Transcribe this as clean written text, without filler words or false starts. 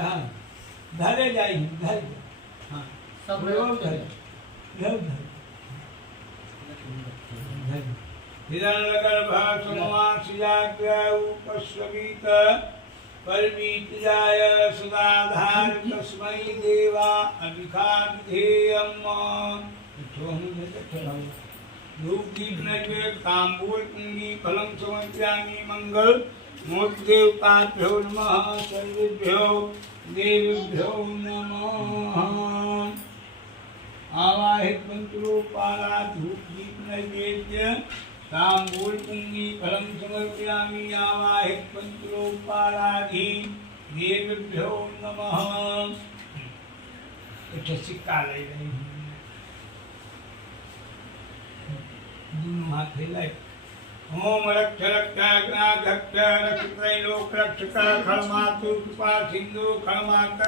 हाँ धरे जाई धरे हाँ सब प्रयोग धरे हिरण्यगर्भ समवासियाग्रौपस्वगीत परिवीतजाय सदाधार तस्मै देवा अभिखाधेयम् धूप दीप नैवेद्य तांबूल पुंगी फलम समर्पयामि मंगल मूर्ति देवताभ्यो नमः सर्वेभ्यो देवेभ्यो नमः आवाहित मंत्रोपाला धूप दीप नैवेद्य तांबूल पुंगी फलम समर्पयामि आवाहित मंत्रोपालाधि देवेभ्यो नमः एक सिक्का ले गई दोनों हाथ हिलाए ओम रक्ष रक्षाग्नाधक्ष रक्षत्रैलोक रक्षक खलमातु कृपा सिंधु खलमात